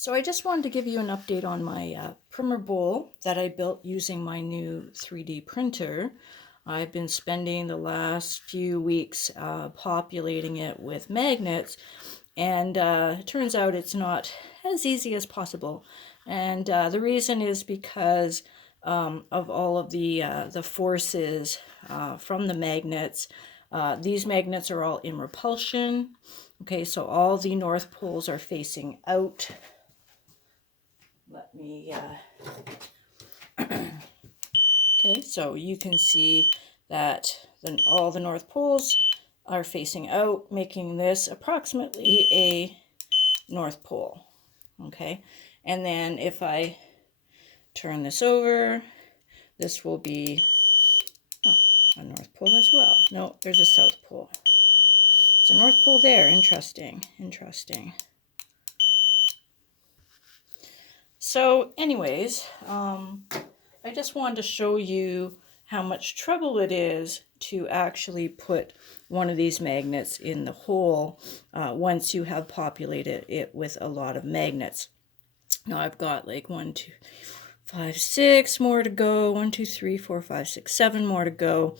So I just wanted to give you an update on my primer bowl that I built using my new 3D printer. I've been spending the last few weeks populating it with magnets, and it turns out it's not as easy as possible. And the reason is because of all of the forces from the magnets. These magnets are all in repulsion. Okay, so all the north poles are facing out. Let me, okay, so you can see that all the North Poles are facing out, making this approximately a North Pole, okay? And then if I turn this over, this will be a North Pole as well. No, there's a South Pole. It's a North Pole there, interesting, interesting. So anyways, I just wanted to show you how much trouble it is to actually put one of these magnets in the hole once you have populated it with a lot of magnets. Now I've got like 1, 2, 5, 6 more to go. 1, 2, 3, 4, 5, 6, 7 more to go.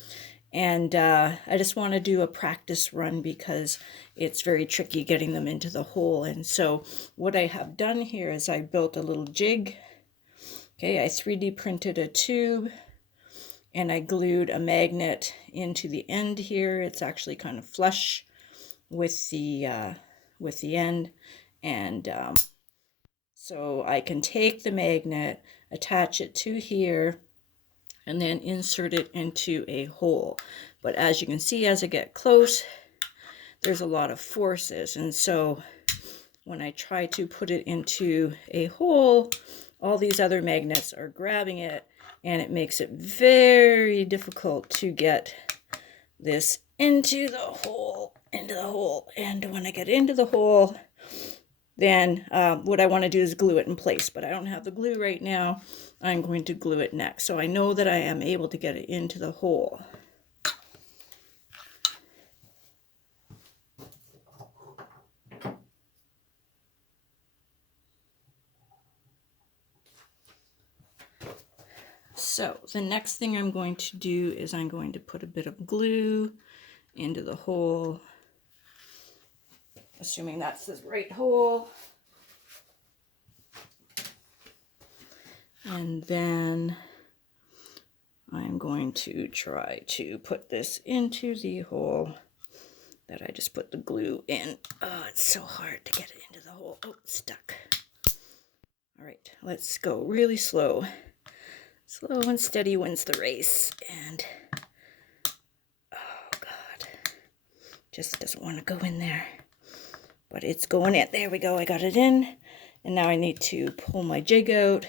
And I just want to do a practice run because it's very tricky getting them into the hole. And so what I have done here is I built a little jig. Okay, I 3D printed a tube and I glued a magnet into the end here. It's actually kind of flush with the end. And so I can take the magnet, attach it to here, and then insert it into a hole. But as you can see, as I get close, there's a lot of forces. And so when I try to put it into a hole, all these other magnets are grabbing it, and it makes it very difficult to get this into the hole, And when I get into the hole, then what I want to do is glue it in place, but I don't have the glue right now. I'm going to glue it next. So I know that I am able to get it into the hole. So the next thing I'm going to do is I'm going to put a bit of glue into the hole, assuming that's the right hole. And then I'm going to try to put this into the hole that I just put the glue in. Oh, it's so hard to get it into the hole. Oh, it's stuck. All right, let's go really slow. Slow and steady wins the race. And, oh God, just doesn't want to go in there. But it's going in. There we go, I got it in. And now I need to pull my jig out.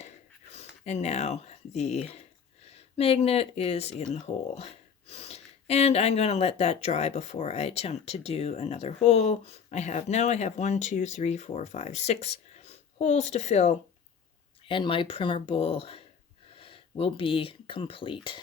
And now the magnet is in the hole. And I'm going to let that dry before I attempt to do another hole. I have 1, 2, 3, 4, 5, 6 holes to fill, and my primer bowl will be complete.